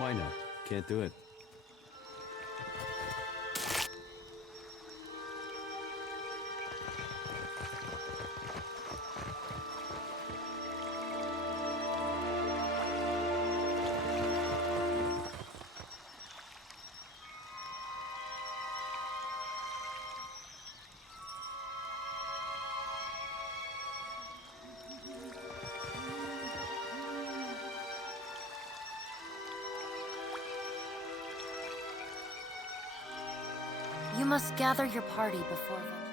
Why not? Can't do it. You must gather your party before venturing.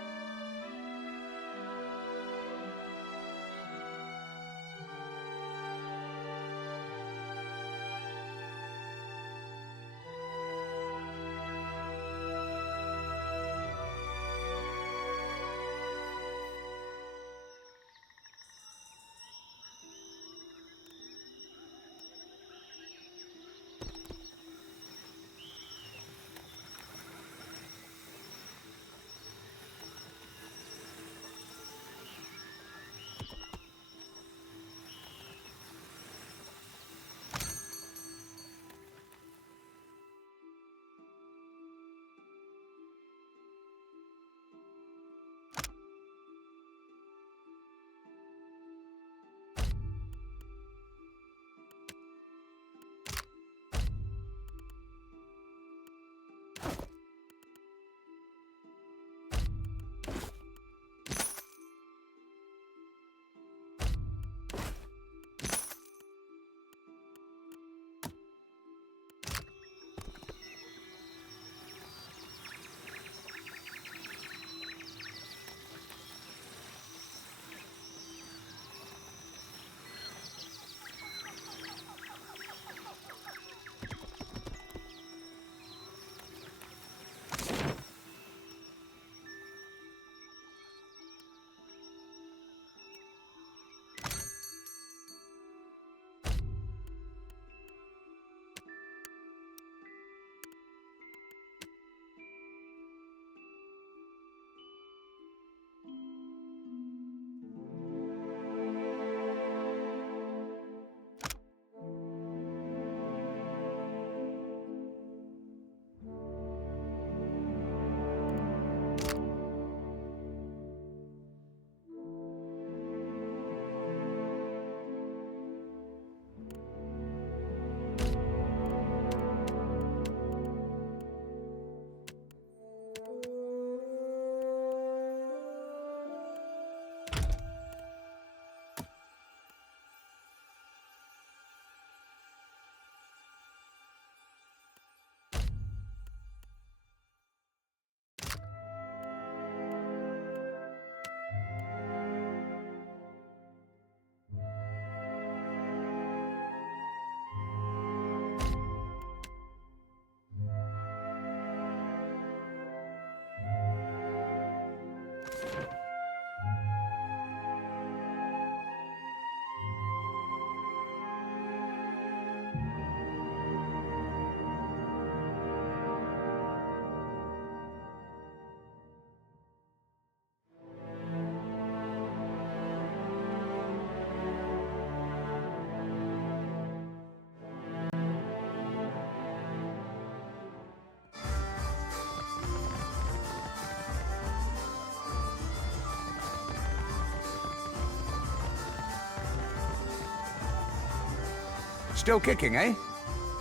Still kicking, eh?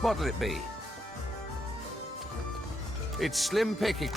What'll it be? It's slim picking.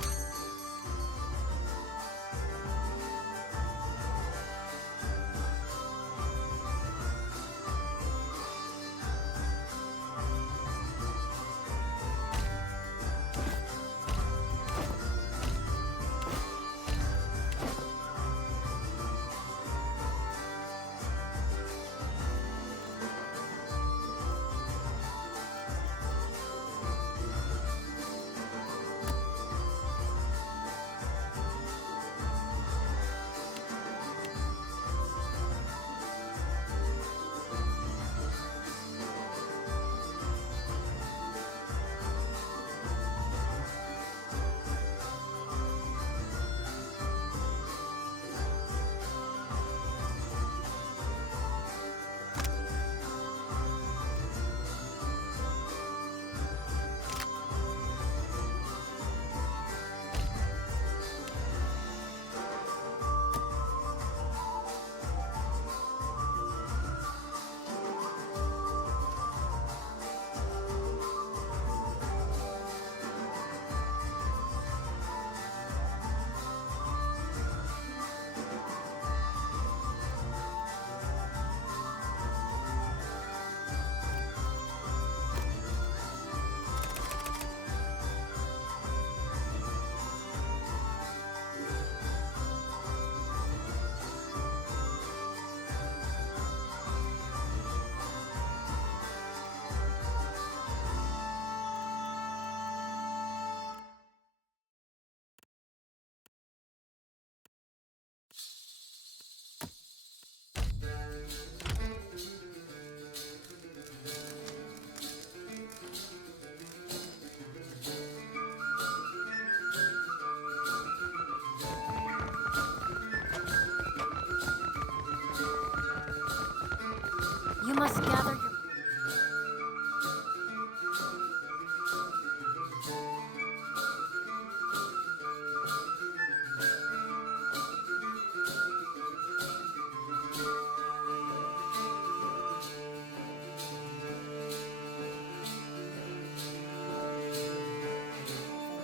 must gather your...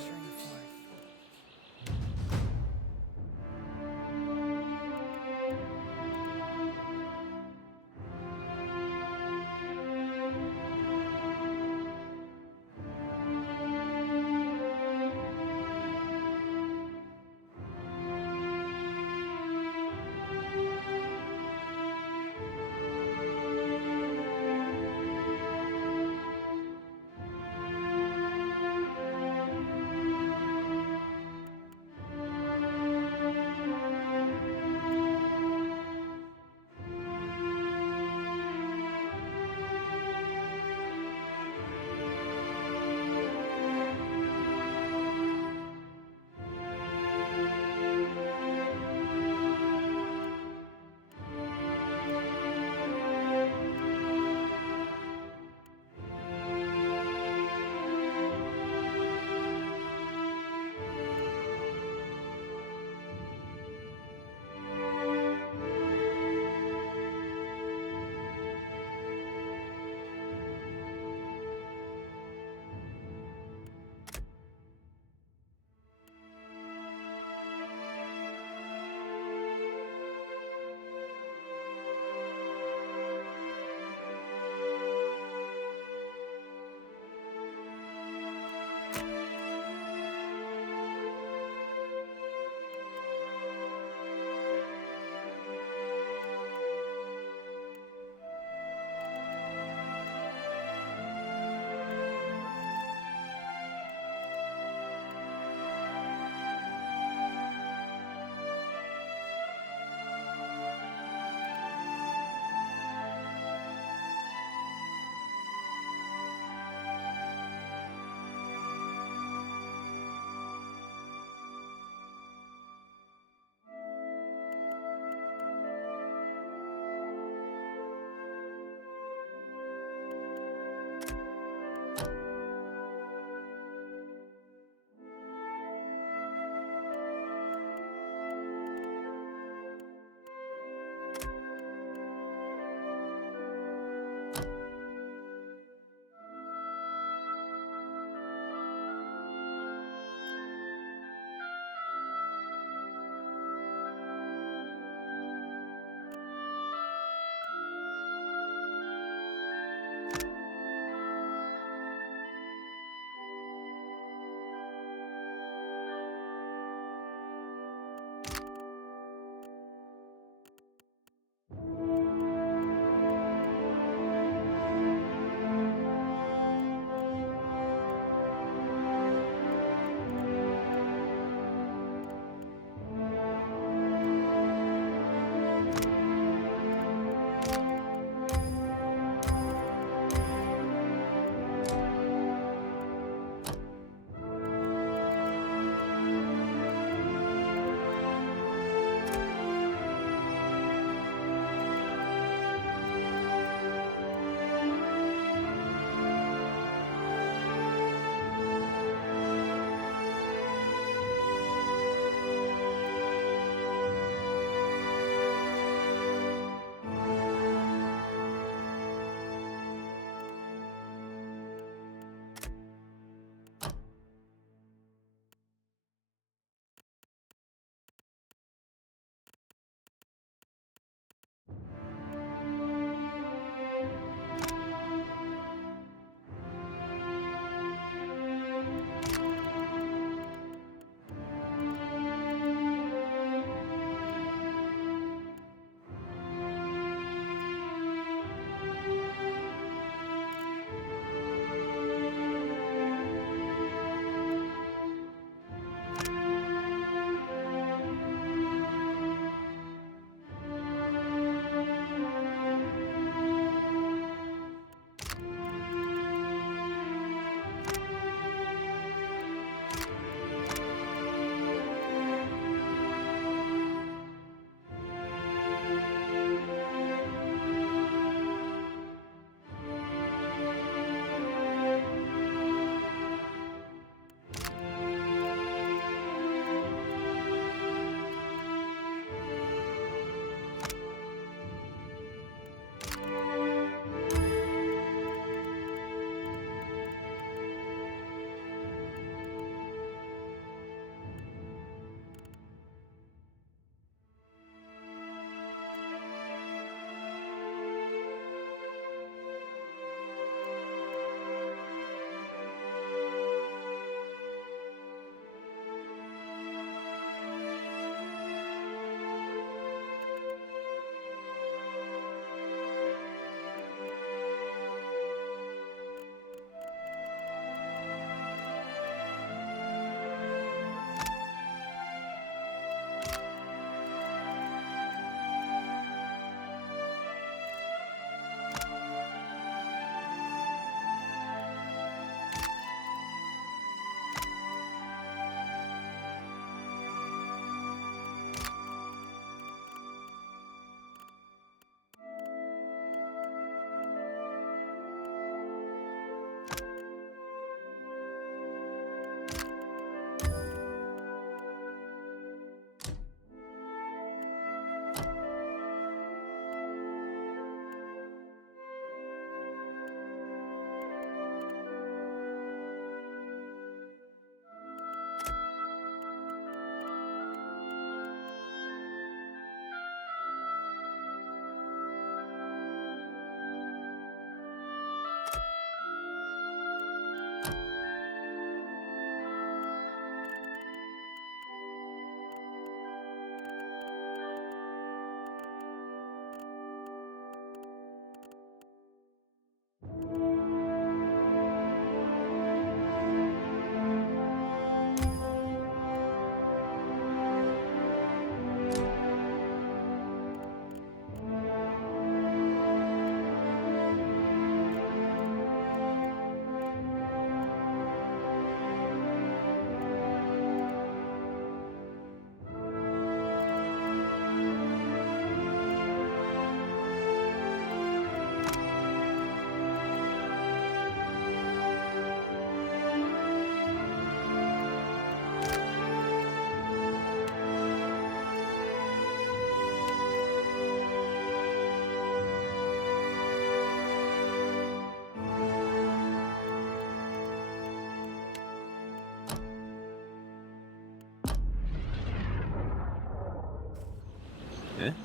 venturing forth.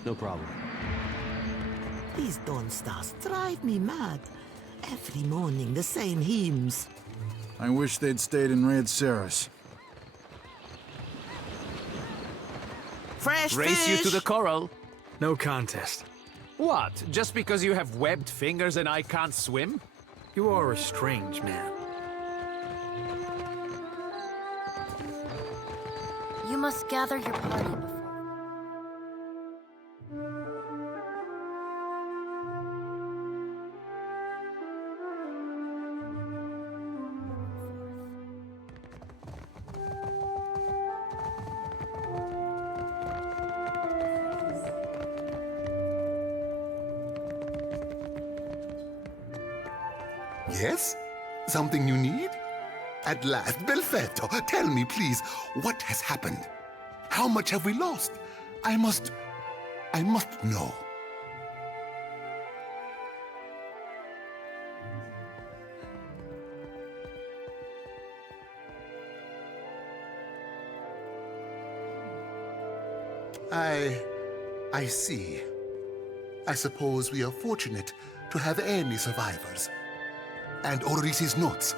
No problem. These Dawn Stars drive me mad. Every morning, the same hymns. I wish they'd stayed in Red Ceres. Fresh Race you fish! to the coral. No contest. What? Just because you have webbed fingers and I can't swim? You are a strange man. You must gather your party before. Yes? Something you need? At last, Belfetto, tell me, please, what has happened? How much have we lost? I must know. I see. I suppose we are fortunate to have any survivors. And Orisi's notes.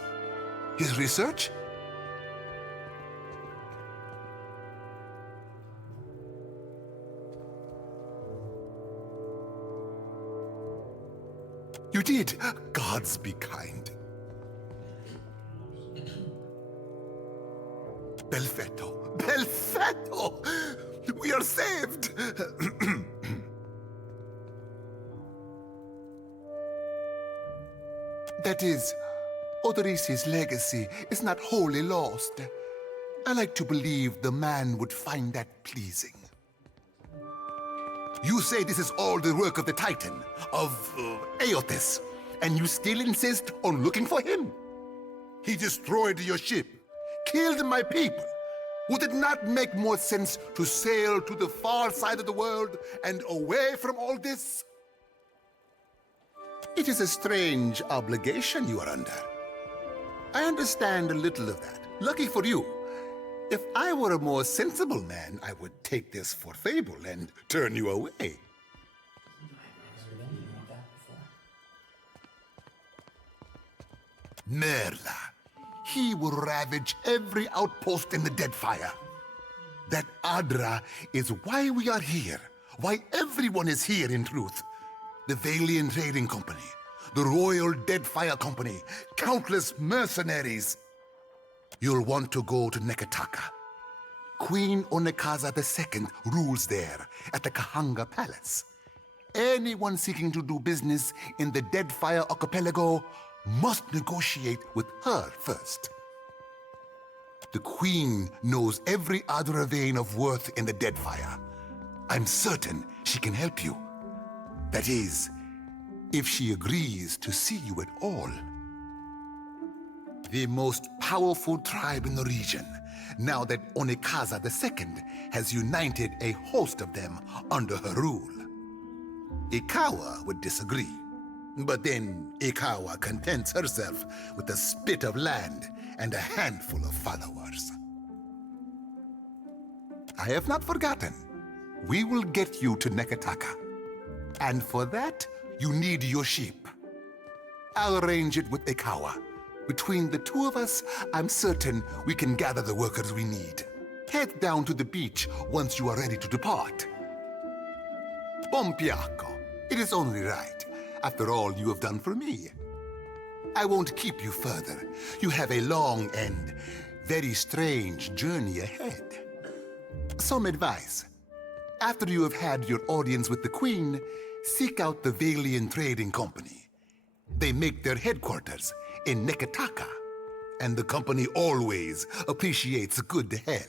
His research? You did. Gods be kind. Belfetto. Belfetto! We are saved! That is, Odorisi's legacy is not wholly lost. I like to believe the man would find that pleasing. You say this is all the work of the Titan, of Aotis, and you still insist on looking for him? He destroyed your ship, killed my people. Would it not make more sense to sail to the far side of the world and away from all this? It is a strange obligation you are under. I understand a little of that. Lucky for you. If I were a more sensible man, I would take this for fable and turn you away. Merla. He will ravage every outpost in the Deadfire. That Adra is why we are here. Why everyone is here, in truth. The Valiant Trading Company, the Royal Deadfire Company, countless mercenaries. You'll want to go to Nekataka. Queen Onekaza II rules there at the Kahanga Palace. Anyone seeking to do business in the Deadfire Archipelago must negotiate with her first. The Queen knows every Adra vein of worth in the Deadfire. I'm certain she can help you. That is, if she agrees to see you at all. The most powerful tribe in the region, now that Onekaza II has united a host of them under her rule. Ikawa would disagree, but then Ikawa contents herself with a spit of land and a handful of followers. I have not forgotten. We will get you to Nekataka. And for that, you need your ship. I'll arrange it with Ikawa. Between the two of us, I'm certain we can gather the workers we need. Head down to the beach once you are ready to depart. Pompiaco, it is only right, after all you have done for me. I won't keep you further. You have a long and very strange journey ahead. Some advice. After you have had your audience with the Queen, seek out the Valiant Trading Company. They make their headquarters in Nekataka, and the company always appreciates good help.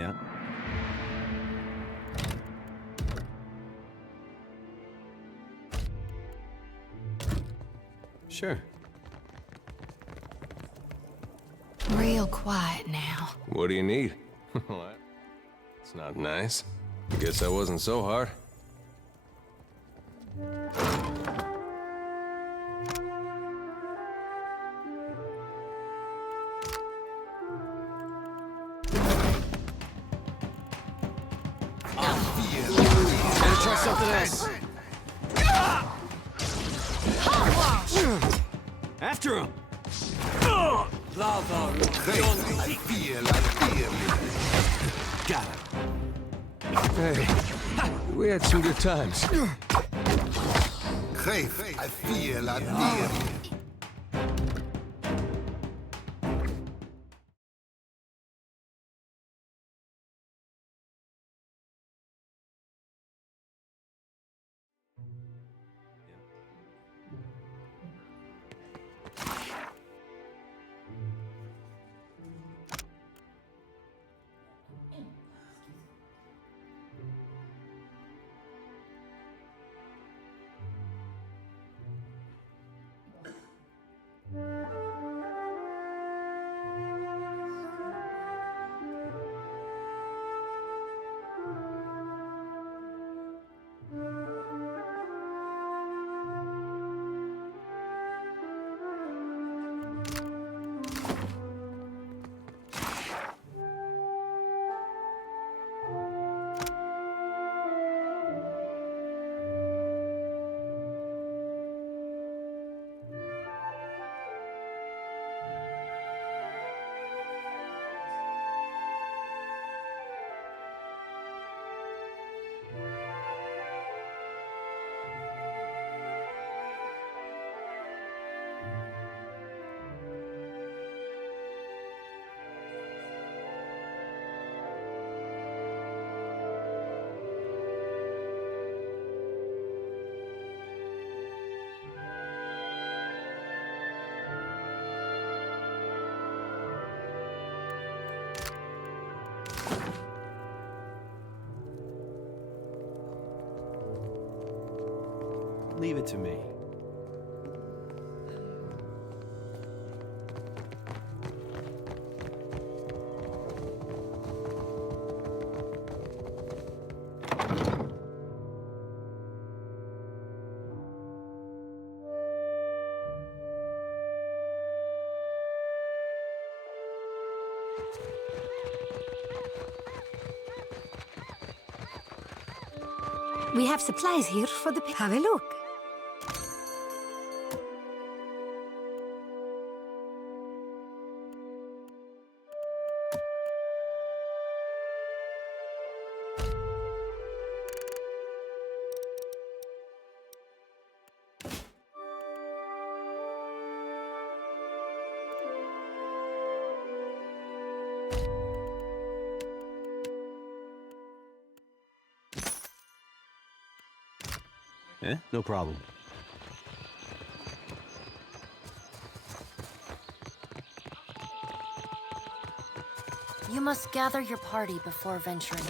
Yeah. Sure. Real quiet now. What do you need? What? It's not nice. Guess I wasn't so hard. Gotta try something else. After him! I feel. Got it. Hey, we had some good times. I feel. Leave it to me. We have supplies here for the... Have a look. Eh? No problem. You must gather your party before venturing.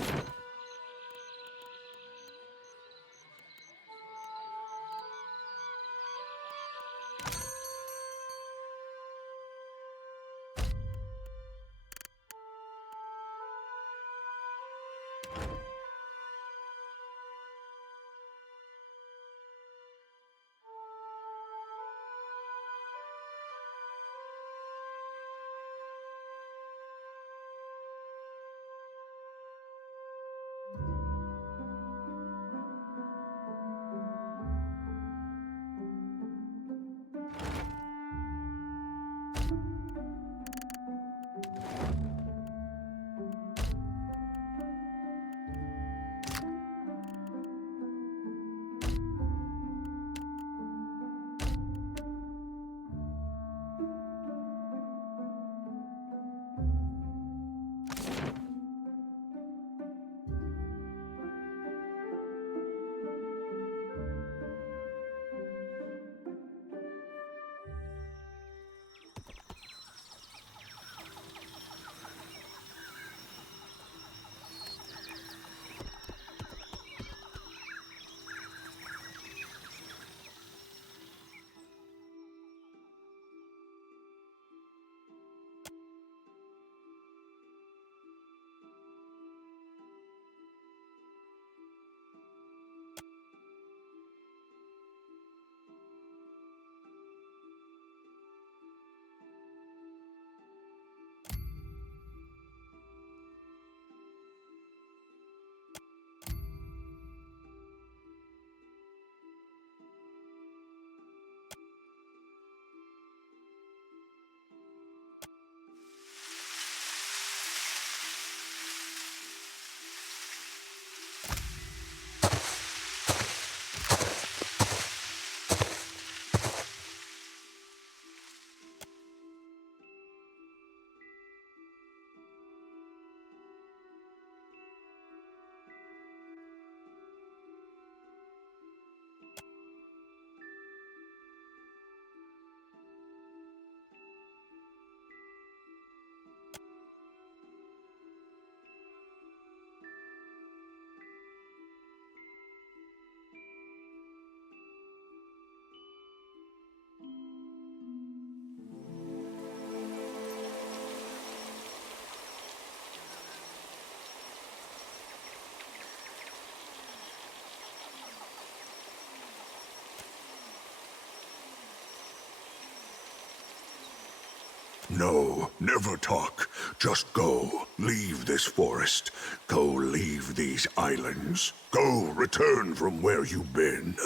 No, never talk. Just go. Leave this forest. Go leave these islands. Go return from where you've been.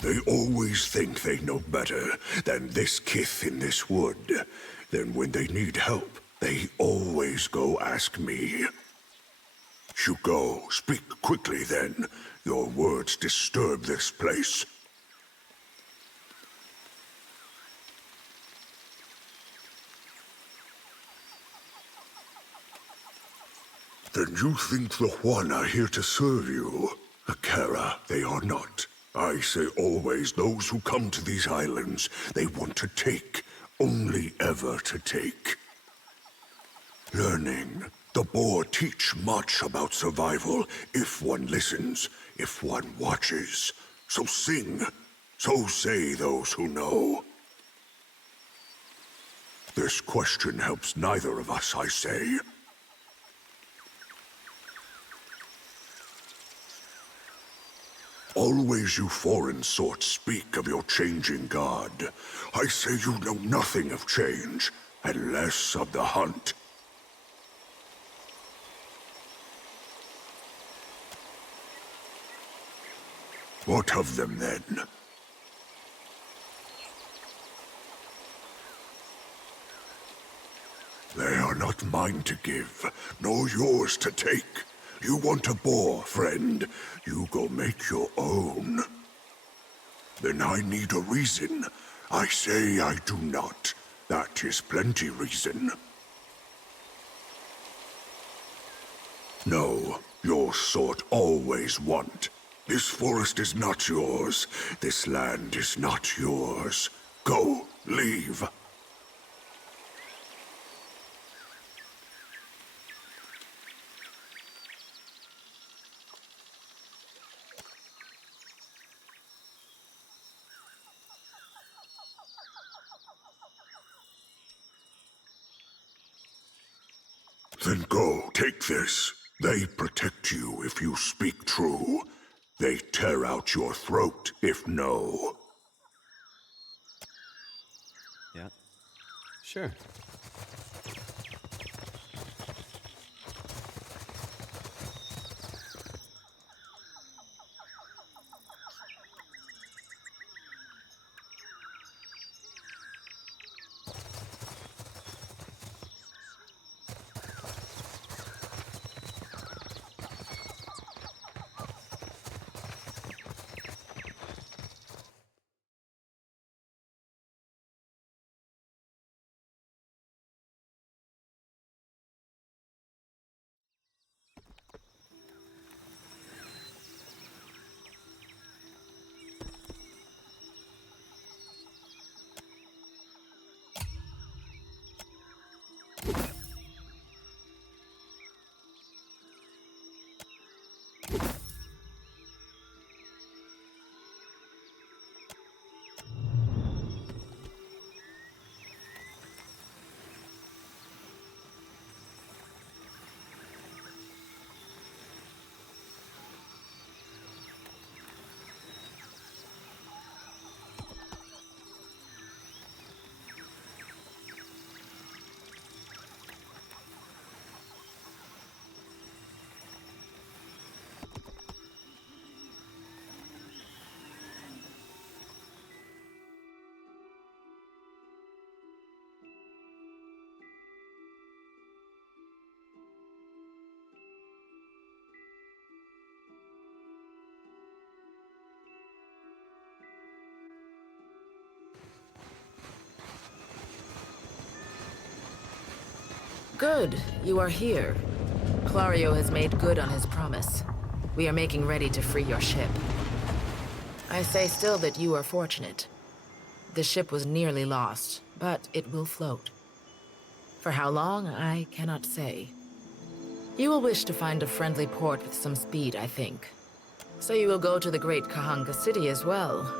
They always think they know better than this kith in this wood. Then when they need help, they always go ask me. You go. Speak quickly then. Your words disturb this place. Then you think the Juan are here to serve you? Akara, they are not. I say always those who come to these islands, they want to take, only ever to take. Learning. The boar teach much about survival if one listens, if one watches. So sing. So say those who know. This question helps neither of us, I say. Always you foreign sorts speak of your changing god. I say you know nothing of change, and less of the hunt. What of them, then? They are not mine to give, nor yours to take. You want a boar, friend. You go make your own. Then I need a reason. I say I do not. That is plenty reason. No, your sort always want. This forest is not yours. This land is not yours. Go, leave. Then go, take this. They protect you if you speak true. They tear out your throat if no. Yeah. Sure. Good, you are here. Clario has made good on his promise. We are making ready to free your ship. I say still that you are fortunate. The ship was nearly lost, but it will float. For how long, I cannot say. You will wish to find a friendly port with some speed, I think. So you will go to the great Kahanga city as well.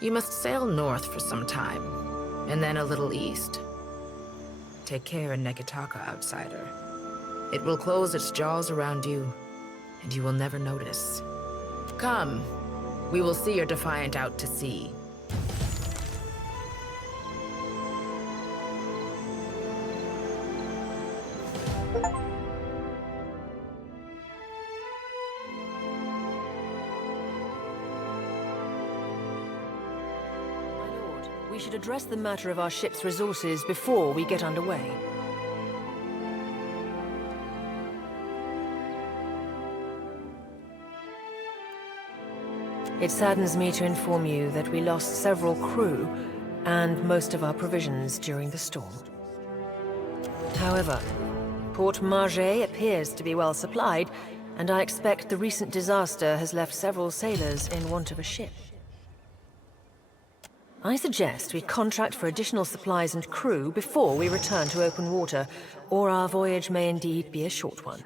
You must sail north for some time, and then a little east. Take care in Nekitaka, outsider. It will close its jaws around you, and you will never notice. Come, We will see your Defiant out to sea. My lord, we should address the matter of our ship's resources before we get underway. It saddens me to inform you that we lost several crew and most of our provisions during the storm. However, Port Margé appears to be well supplied, and I expect the recent disaster has left several sailors in want of a ship. I suggest we contract for additional supplies and crew before we return to open water, or our voyage may indeed be a short one.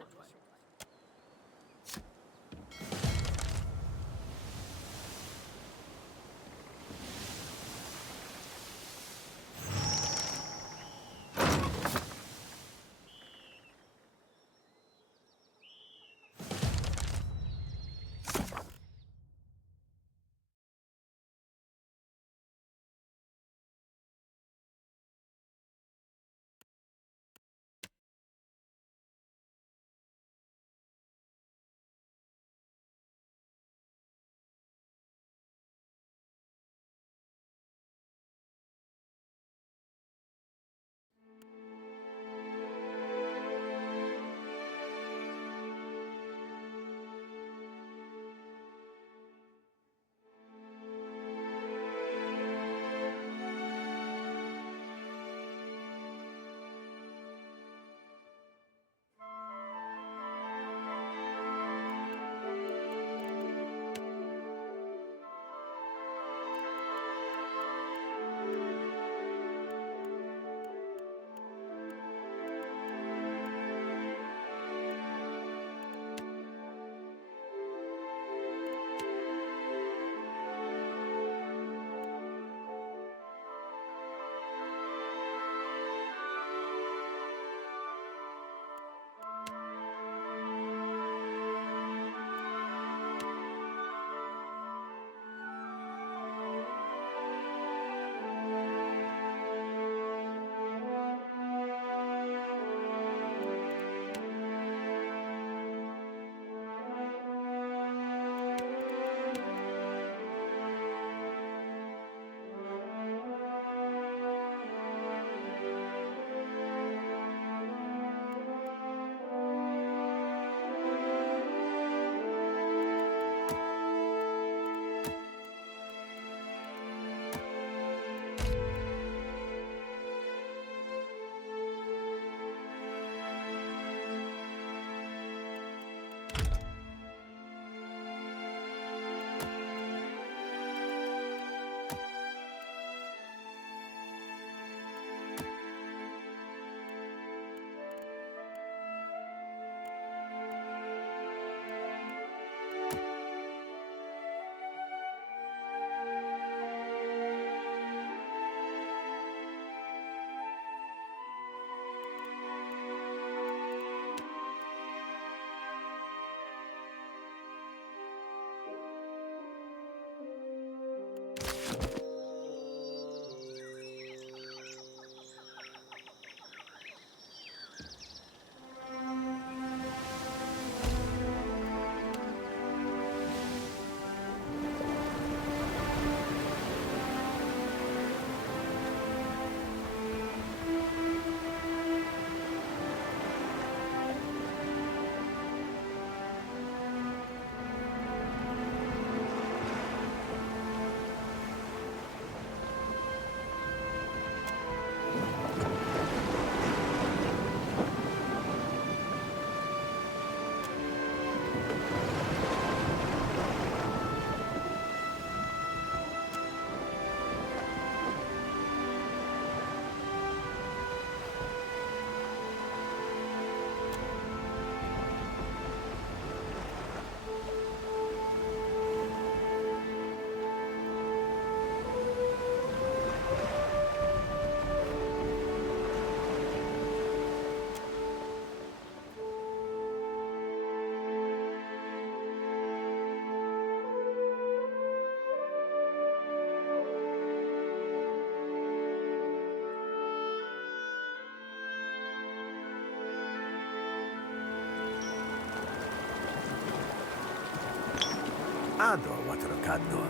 Ador, Water of Cadnor.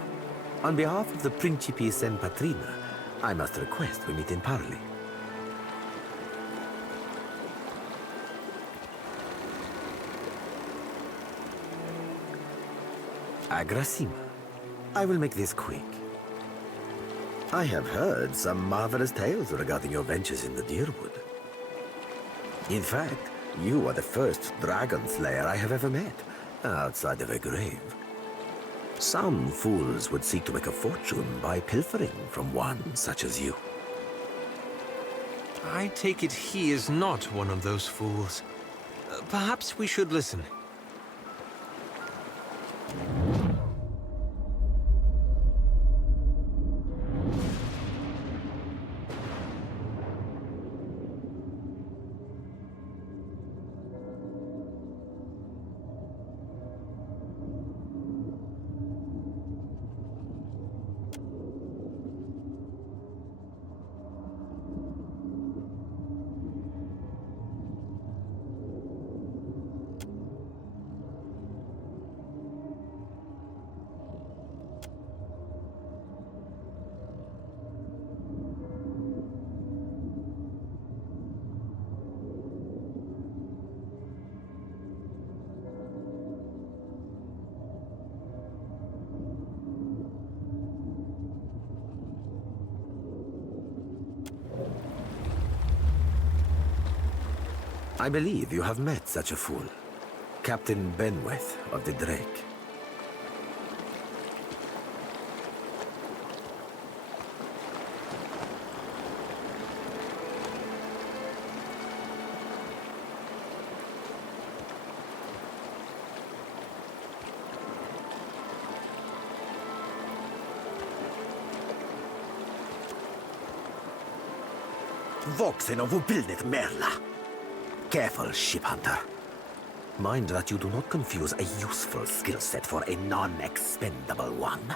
On behalf of the Principe Sen Patrina, I must request we meet in parley. Agrasima. I will make this quick. I have heard some marvelous tales regarding your ventures in the Deerwood. In fact, you are the first dragon slayer I have ever met, outside of a grave. Some fools would seek to make a fortune by pilfering from one such as you. I take it he is not one of those fools. Perhaps we should listen. I believe you have met such a fool. Captain Benweth of the Drake. Voxen of Ubilnet Merla. Careful, ship hunter. Mind that you do not confuse a useful skill set for a non-expendable one.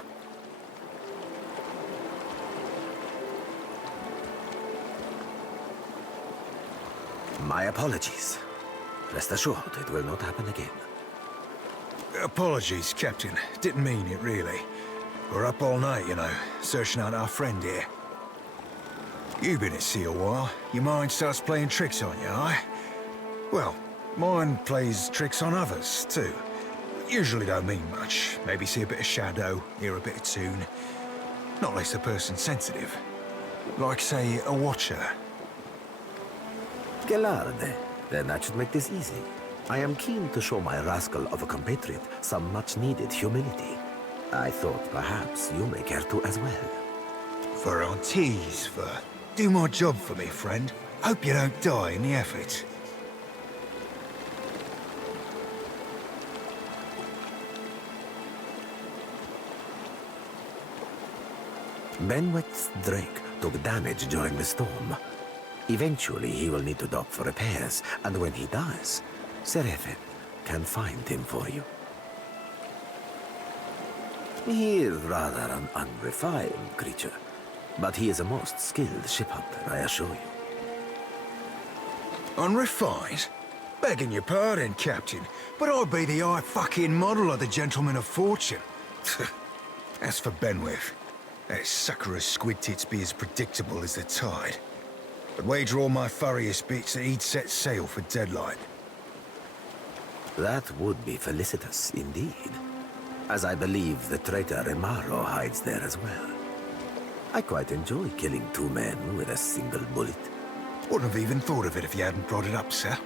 My apologies. Rest assured, it will not happen again. Apologies, Captain. Didn't mean it, really. We're up all night, you know, searching out our friend here. You've been at sea a while. Your mind starts playing tricks on you, aye? Well, mine plays tricks on others, too. Usually don't mean much. Maybe see a bit of shadow, hear a bit of tune. Not less a person sensitive. Like, say, a watcher. Gelarde. Then that should make this easy. I am keen to show my rascal of a compatriot some much-needed humility. I thought perhaps you may care to as well. For Aunties, for... Do my job for me, friend. Hope you don't die in the effort. Benweth's Drake took damage during the storm. Eventually, he will need to dock for repairs, and when he does, Seraphin can find him for you. He is rather an unrefined creature, but he is a most skilled ship hunter, I assure you. Unrefined? Begging your pardon, Captain, but I'd be the fucking model of the gentleman of fortune. As for Benweth, that sucker of squid tits be as predictable as the tide. I'd wager all my furriest bits that he'd set sail for Deadlight. That would be felicitous indeed, as I believe the traitor Remaro hides there as well. I quite enjoy killing two men with a single bullet. Wouldn't have even thought of it if you hadn't brought it up, sir.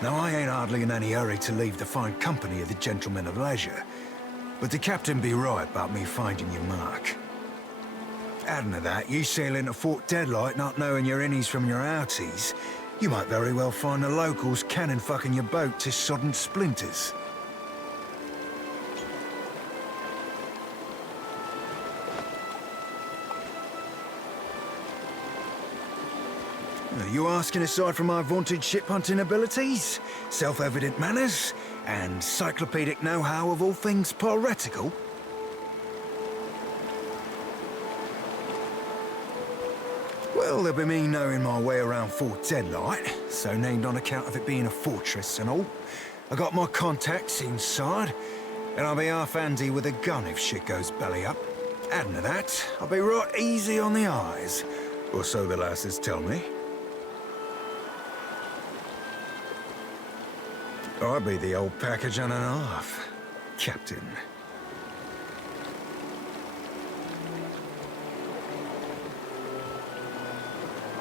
Now, I ain't hardly in any hurry to leave the fine company of the gentlemen of leisure, but the captain be right about me finding your mark. Adding to that, you sail into Fort Deadlight not knowing your innies from your outies, you might very well find the locals cannon fucking your boat to sodden splinters. Are you asking aside from my vaunted ship-hunting abilities, self-evident manners, and encyclopedic know-how of all things piratical? Well, there'll be me knowing my way around Fort Deadlight, so named on account of it being a fortress and all. I got my contacts inside, and I'll be half handy with a gun if shit goes belly up. Adding to that, I'll be right easy on the eyes, or so the lasses tell me. I'll be the old package and a half, Captain.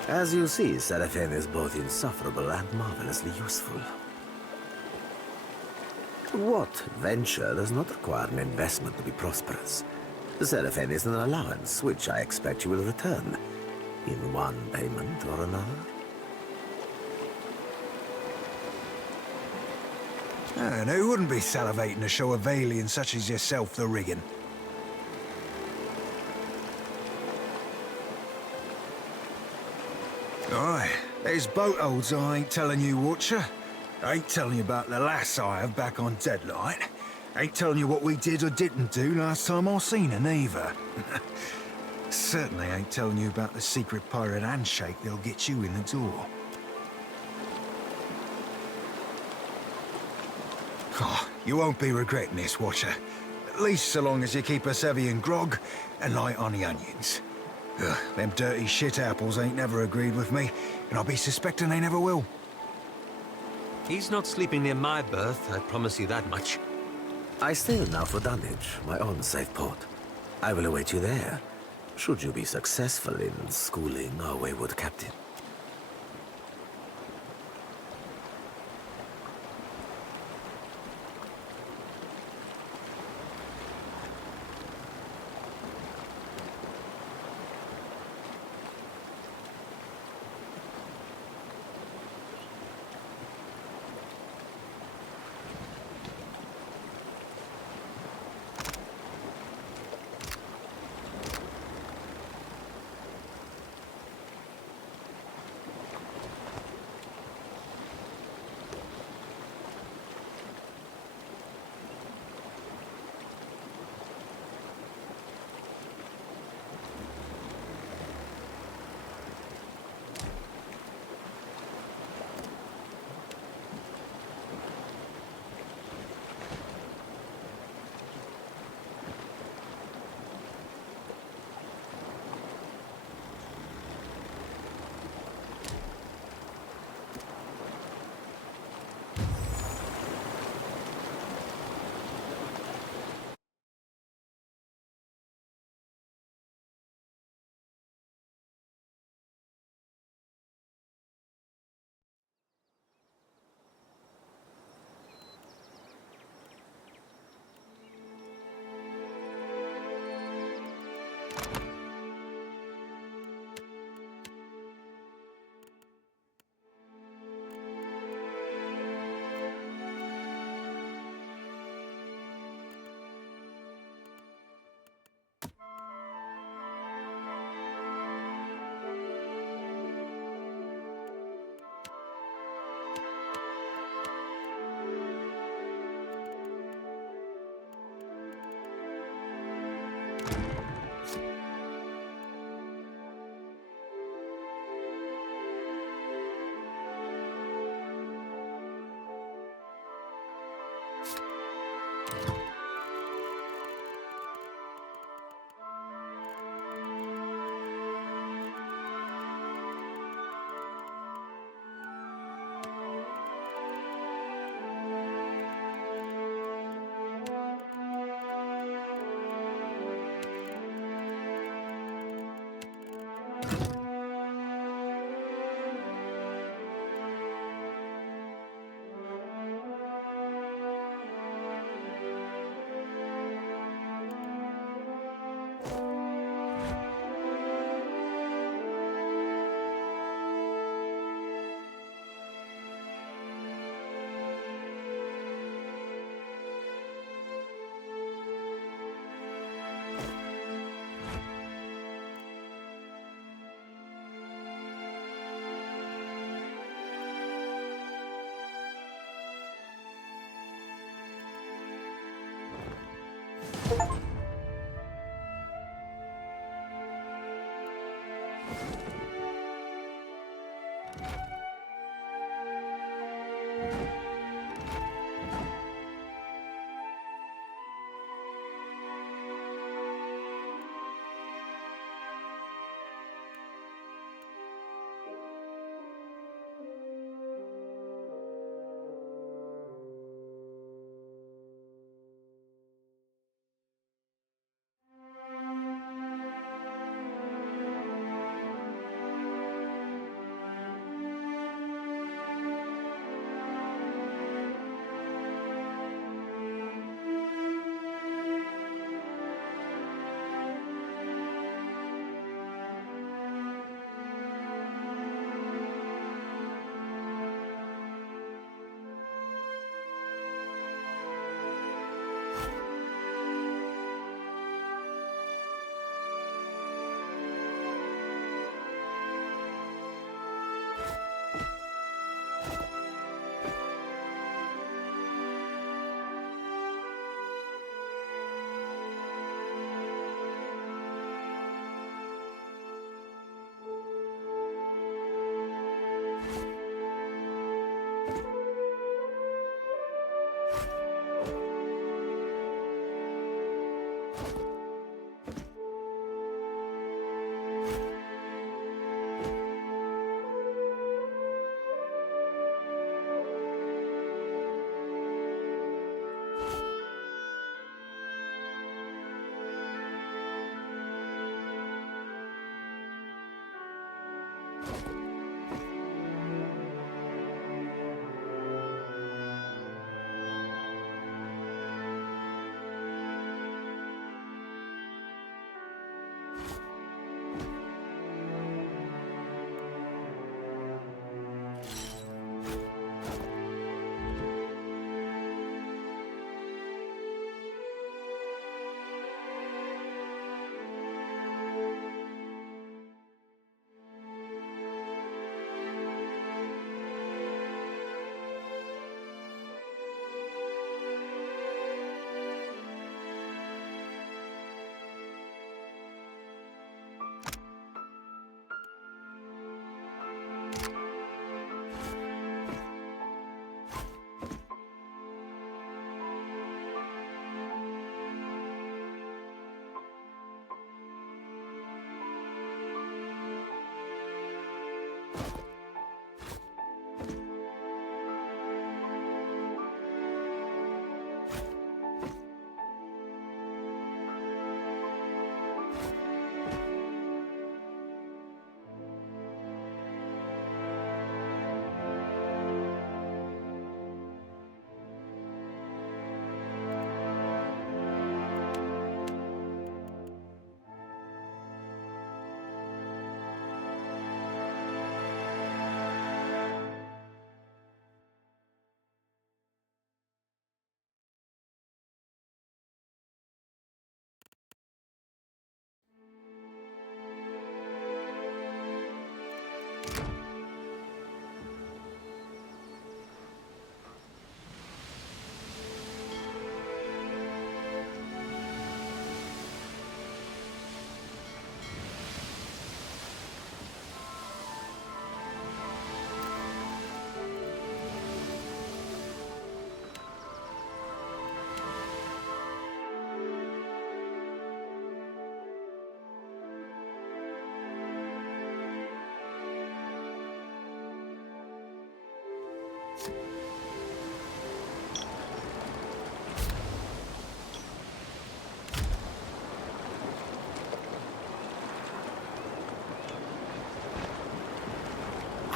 As you see, Seraphine is both insufferable and marvelously useful. What venture does not require an investment to be prosperous? Seraphine is an allowance, which I expect you will return, in one payment or another. And who wouldn't be salivating to show a Valian such as yourself the rigging? Aye, there's boat holds I ain't telling you, Watcher. I ain't telling you about the lass I have back on Deadlight. Ain't telling you what we did or didn't do last time I seen her, neither. Certainly ain't telling you about the secret pirate handshake that'll get you in the door. Oh, you won't be regretting this, Watcher. At least so long as you keep us heavy in grog and light on the onions. Ugh, them dirty shit apples ain't never agreed with me, and I'll be suspecting they never will. He's not sleeping near my berth, I promise you that much. I sail now for Dunwich, my own safe port. I will await you there, should you be successful in schooling our wayward captain.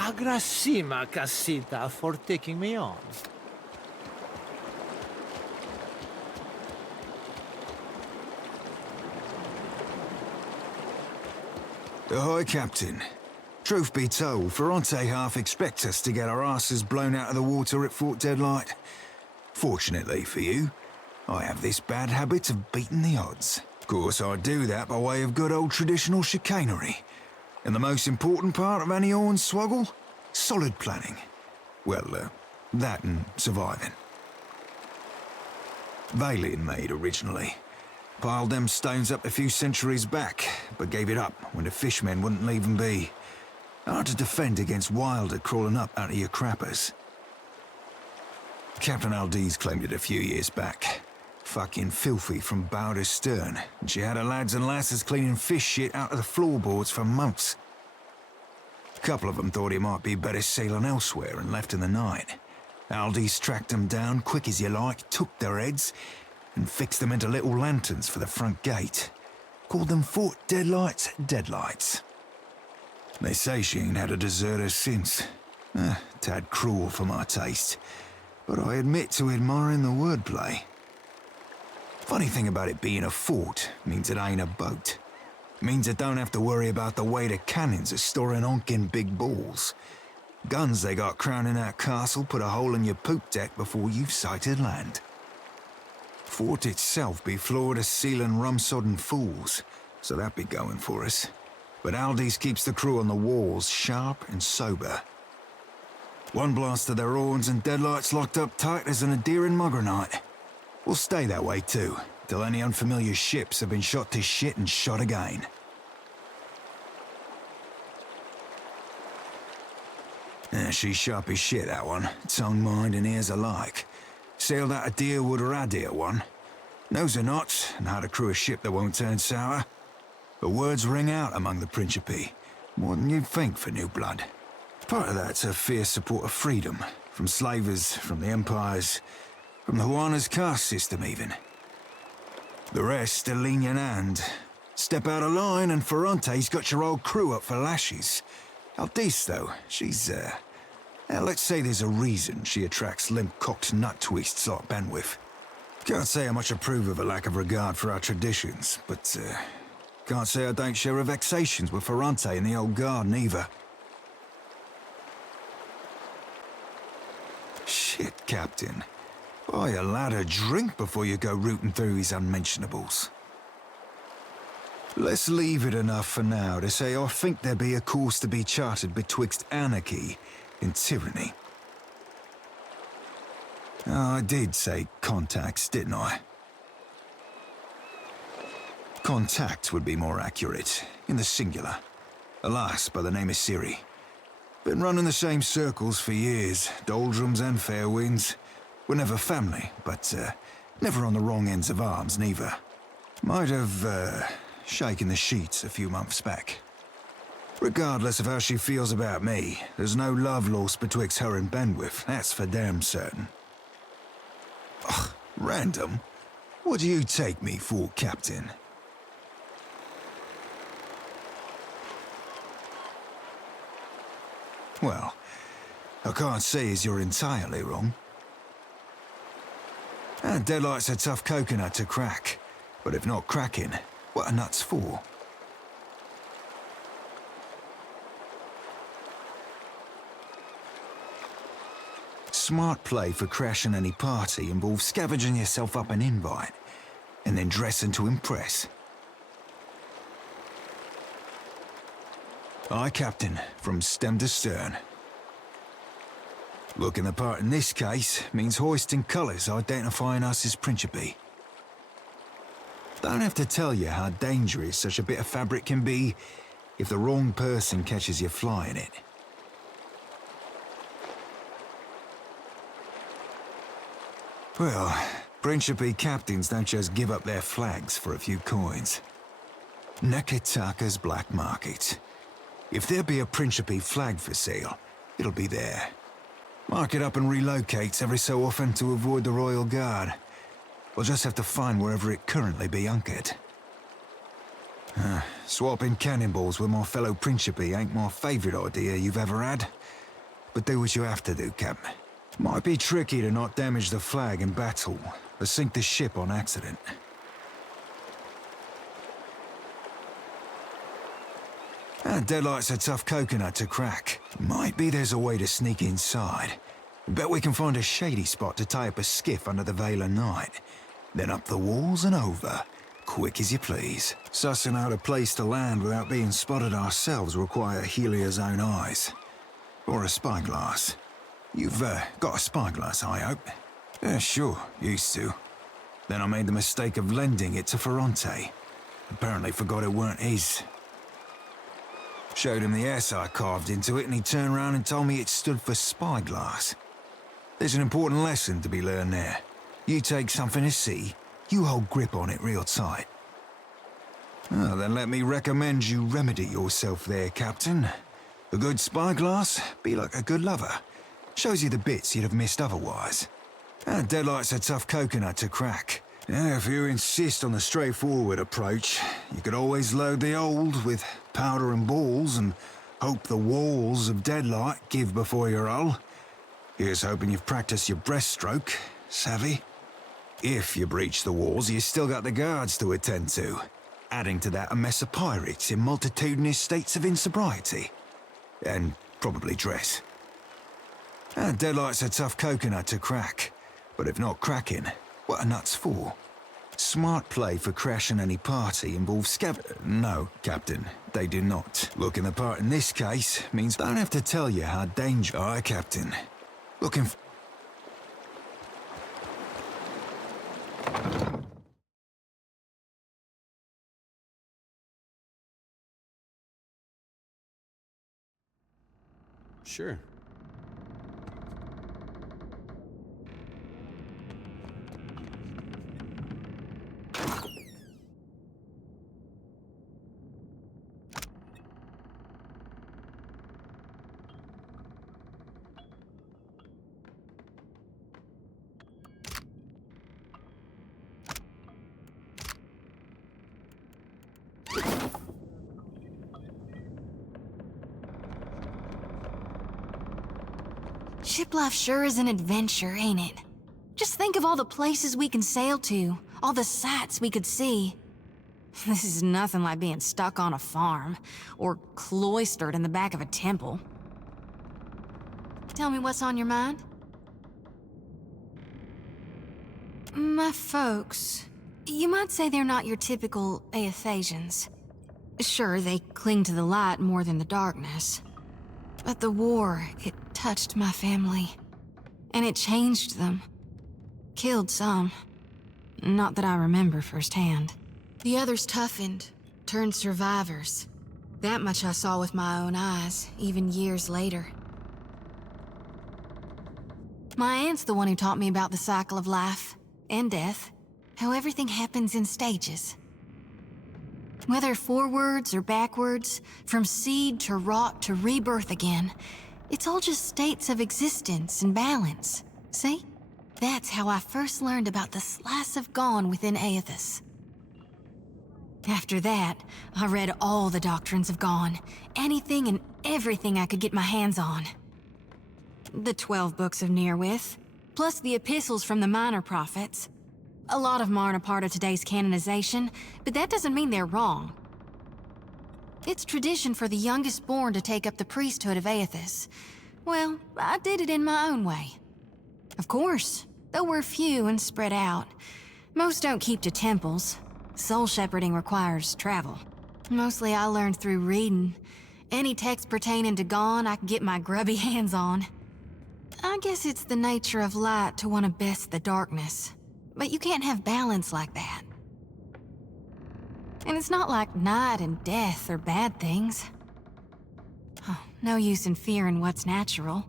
Agrasima, Casita, for taking me on. Ahoy, Captain. Truth be told, Ferrante half expects us to get our asses blown out of the water at Fort Deadlight. Fortunately for you, I have this bad habit of beating the odds. Of course, I do that by way of good old traditional chicanery. And the most important part of any hornswoggle? Solid planning. Well, that and surviving. Valian made originally. Piled them stones up a few centuries back, but gave it up when the fishmen wouldn't leave them be. Hard to defend against wilder crawling up out of your crappers. Captain Aldiz claimed it a few years back. Fucking filthy from bow to stern, and she had her lads and lasses cleaning fish shit out of the floorboards for months. A couple of them thought it might be better sailing elsewhere and left in the night. Aldiz tracked them down quick as you like, took their heads, and fixed them into little lanterns for the front gate. Called them Fort Deadlight's Deadlights. They say she ain't had a deserter since. Tad cruel for my taste, but I admit to admiring the wordplay. Funny thing about it being a fort means it ain't a boat. Means it don't have to worry about the way the cannons are storing honking big balls. Guns they got crowning that castle put a hole in your poop deck before you've sighted land. Fort itself be floor to ceiling rum-sodden fools, so that be going for us. But Aldi's keeps the crew on the walls sharp and sober. One blast of their horns and Deadlight's locked up tight as an adhering Muggernight. We'll stay that way too, till any unfamiliar ships have been shot to shit and shot again. She's sharp as shit, that one. Tongue, mind, and ears alike. Sailed out of Deerwood or Adir one. Knows her knots and how to crew a ship that won't turn sour. But words ring out among the Principe, more than you'd think for new blood. Part of that's her fierce support of freedom, from slavers, from the empires, from the Juana's caste system even. The rest a lenient hand. Step out of line and Ferrante's got your old crew up for lashes. Aldiz, though, she's, let's say there's a reason she attracts limp-cocked nut-twists like Benwith. Can't say I much approve of a lack of regard for our traditions, but, can't say I don't share her vexations with Ferrante and the old garden either. Shit, Captain. Buy a lad a drink before you go rooting through his unmentionables. Let's leave it enough for now to say I think there be a course to be charted betwixt anarchy and tyranny. I did say contacts, didn't I? Contact would be more accurate, in the singular. A lass by the name of Siri. Been running the same circles for years, doldrums and fair winds. We're never family, but never on the wrong ends of arms, neither. Might have, shaken the sheets a few months back. Regardless of how she feels about me, there's no love lost betwixt her and Benwith, that's for damn certain. Ugh, random? What do you take me for, Captain? Well, I can't say as you're entirely wrong. Deadlight's a tough coconut to crack, but if not cracking, what are nuts for? Smart play for crashing any party involves scavenging yourself up an invite, and then dressing to impress. Aye, Captain, from stem to stern. Looking the part in this case means hoisting colours identifying us as Principe. Don't have to tell you how dangerous such a bit of fabric can be if the wrong person catches you flying it. Well, Principe captains don't just give up their flags for a few coins. Nekataka's black market. If there be a Principe flag for sale, it'll be there. Mark it up and relocates every so often to avoid the Royal Guard. We'll just have to find wherever it currently be anchored. Swapping cannonballs with my fellow Principe ain't my favourite idea you've ever had. but do what you have to do, Captain. Might be tricky to not damage the flag in battle, or sink the ship on accident. Deadlight's a tough coconut to crack. Might be there's a way to sneak inside. Bet we can find a shady spot to tie up a skiff under the veil of night. Then up the walls and over, quick as you please. Sussing out a place to land without being spotted ourselves will require Helia's own eyes. Or a spyglass. You've got a spyglass, I hope? Yeah, sure, used to. Then I made the mistake of lending it to Ferrante. Apparently forgot it weren't his. Showed him the S I carved into it and he turned around and told me it stood for spyglass. There's an important lesson to be learned there. You take something to see, you hold grip on it real tight. Well, then let me recommend you remedy yourself there, Captain. A good spyglass, be like a good lover. Shows you the bits you'd have missed otherwise. Deadlight's a tough coconut to crack. Yeah, if you insist on the straightforward approach, you could always load the old with powder and balls and hope the walls of Deadlight give before your hull. Here's hoping you've practiced your breaststroke, savvy? If you breach the walls, you still got the guards to attend to. Adding to that a mess of pirates in multitudinous states of insobriety. And probably dress. Deadlight's a tough coconut to crack. But if not cracking, what are nuts for? Smart play for crashing any party involves No, Captain, they do not. Looking the part in this case means I don't have to tell you how dangerous. Aye, Captain. Looking Sure. Ship life sure is an adventure, ain't it? Just think of all the places we can sail to, all the sights we could see. This is nothing like being stuck on a farm, or cloistered in the back of a temple. Tell me what's on your mind? My folks, you might say they're not your typical Aethasians. Sure, they cling to the light more than the darkness. But the war, it touched my family. And it changed them. Killed some. Not that I remember firsthand. The others toughened, turned survivors. That much I saw with my own eyes, even years later. My aunt's the one who taught me about the cycle of life and death, how everything happens in stages. Whether forwards or backwards, from seed to rot to rebirth again, it's all just states of existence and balance. See? That's how I first learned about the slice of gone within Aethys. After that, I read all the doctrines of gone, anything and everything I could get my hands on. The 12 books of Nearwith, plus the epistles from the minor prophets. A lot of them aren't a part of today's canonization, but that doesn't mean they're wrong. It's tradition for the youngest born to take up the priesthood of Aethys. Well, I did it in my own way. Of course, though we're few and spread out. Most don't keep to temples. Soul shepherding requires travel. Mostly I learned through reading. Any text pertaining to gone I could get my grubby hands on. I guess it's the nature of light to want to best the darkness. But you can't have balance like that. And it's not like night and death are bad things. Oh, no use in fearing what's natural.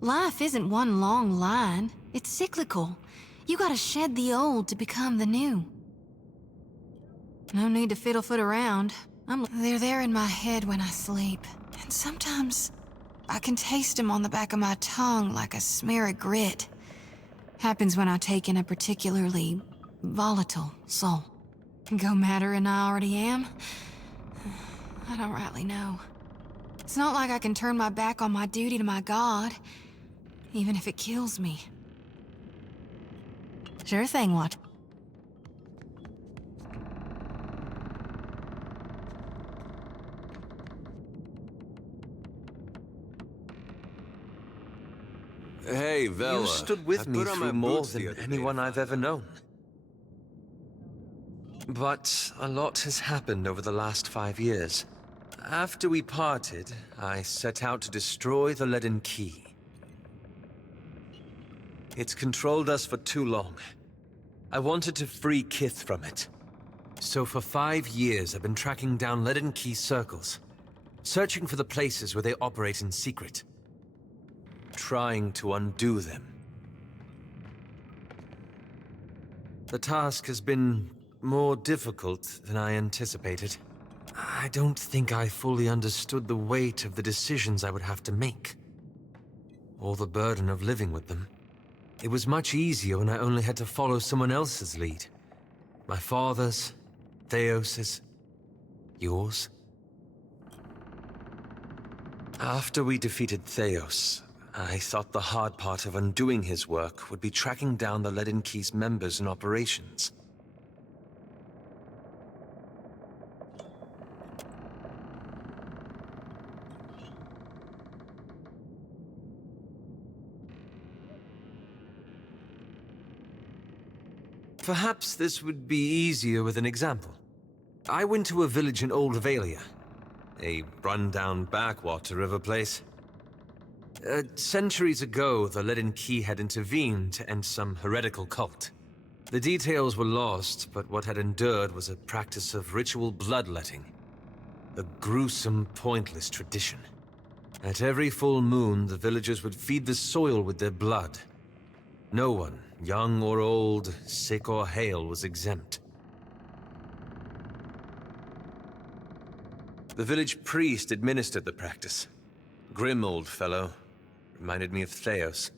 Life isn't one long line. It's cyclical. You gotta shed the old to become the new. No need to fiddle-foot around. They're there in my head when I sleep. And sometimes I can taste them on the back of my tongue like a smear of grit. Happens when I take in a particularly volatile soul. Go madder than I already am? I don't rightly know. It's not like I can turn my back on my duty to my god, even if it kills me. Sure thing, what? Hey, Vela. You stood with me through more than anyone I've ever known. But a lot has happened over the last 5 years. After we parted, I set out to destroy the Leaden Key. It's controlled us for too long. I wanted to free Kith from it. So for 5 years, I've been tracking down Leaden Key circles, searching for the places where they operate in secret, trying to undo them. The task has been more difficult than I anticipated. I don't think I fully understood the weight of the decisions I would have to make, or the burden of living with them. It was much easier when I only had to follow someone else's lead. My father's, Theos's, yours. After we defeated Theos, I thought the hard part of undoing his work would be tracking down the Leaden Key's members and operations. Perhaps this would be easier with an example. I went to a village in Old Valia, a run-down backwater of a place. Centuries ago, the Leaden Key had intervened to end some heretical cult. The details were lost, but what had endured was a practice of ritual bloodletting. A gruesome, pointless tradition. At every full moon, the villagers would feed the soil with their blood. No one, young or old, sick or hale, was exempt. The village priest administered the practice. Grim old fellow. Reminded me of Theos.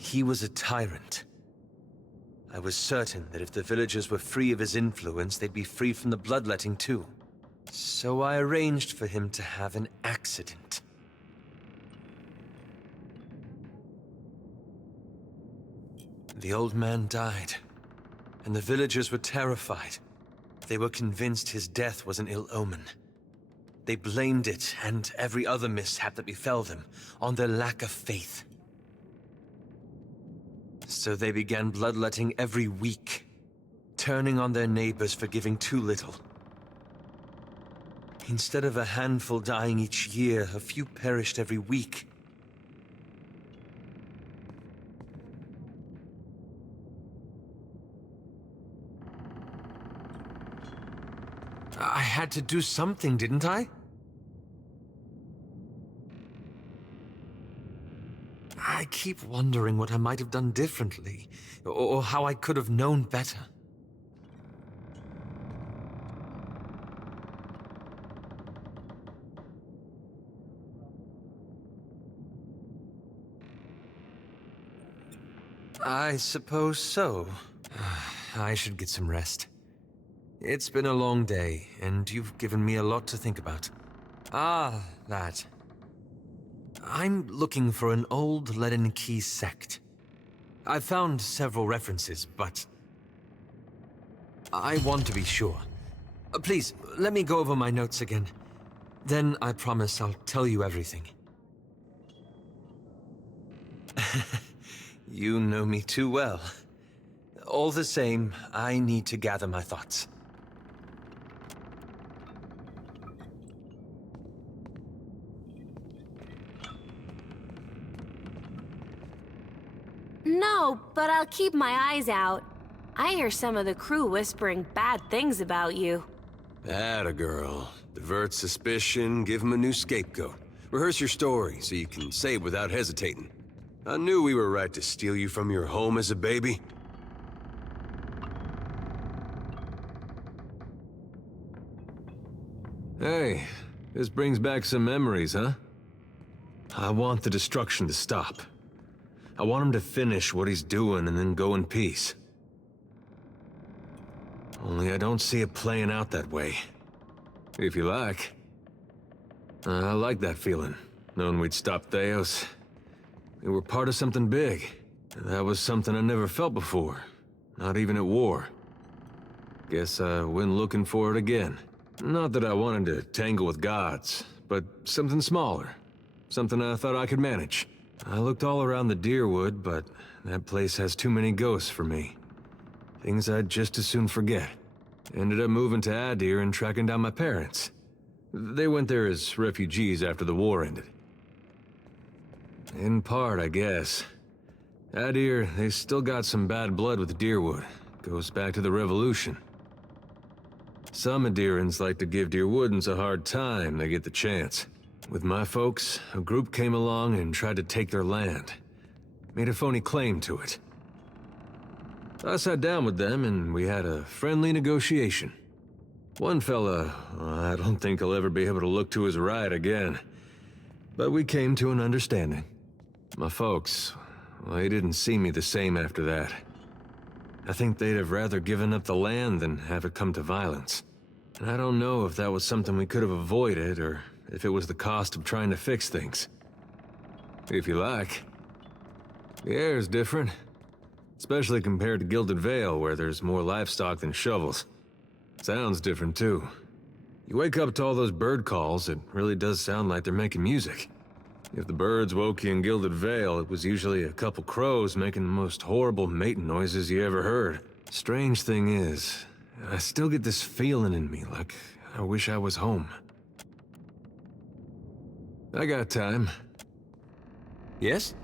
He was a tyrant. I was certain that if the villagers were free of his influence, they'd be free from the bloodletting too. So I arranged for him to have an accident. The old man died, and the villagers were terrified. They were convinced his death was an ill omen. They blamed it, and every other mishap that befell them, on their lack of faith. So they began bloodletting every week, turning on their neighbors for giving too little. Instead of a handful dying each year, a few perished every week. I had to do something, didn't I? I keep wondering what I might have done differently, or how I could have known better. I suppose so. I should get some rest. It's been a long day, and you've given me a lot to think about. Ah, that. I'm looking for an old Leaden Key sect. I've found several references, but I want to be sure. Please, let me go over my notes again. Then I promise I'll tell you everything. You know me too well. All the same, I need to gather my thoughts. No, but I'll keep my eyes out. I hear some of the crew whispering bad things about you. Atta girl. Divert suspicion, give him a new scapegoat. Rehearse your story so you can say it without hesitating. I knew we were right to steal you from your home as a baby. Hey, this brings back some memories, huh? I want the destruction to stop. I want him to finish what he's doing and then go in peace. Only I don't see it playing out that way. If you like. I like that feeling, knowing we'd stopped Theos. We were part of something big. And that was something I never felt before, not even at war. Guess I went looking for it again. Not that I wanted to tangle with gods, but something smaller. Something I thought I could manage. I looked all around the Deerwood, but that place has too many ghosts for me. Things I'd just as soon forget. Ended up moving to Adir and tracking down my parents. They went there as refugees after the war ended. In part, I guess. Adir, they still got some bad blood with Deerwood. Goes back to the Revolution. Some Adirans like to give Deerwoodans a hard time they get the chance. With my folks, a group came along and tried to take their land. Made a phony claim to it. I sat down with them and we had a friendly negotiation. One fella, I don't think I'll ever be able to look to his right again. But we came to an understanding. My folks, well, they didn't see me the same after that. I think they'd have rather given up the land than have it come to violence. And I don't know if that was something we could have avoided, or if it was the cost of trying to fix things. If you like. The air is different. Especially compared to Gilded Vale, where there's more livestock than shovels. Sounds different, too. You wake up to all those bird calls, it really does sound like they're making music. If the birds woke you in Gilded Vale, it was usually a couple crows making the most horrible mating noises you ever heard. Strange thing is, I still get this feeling in me like I wish I was home. I got time. Yes?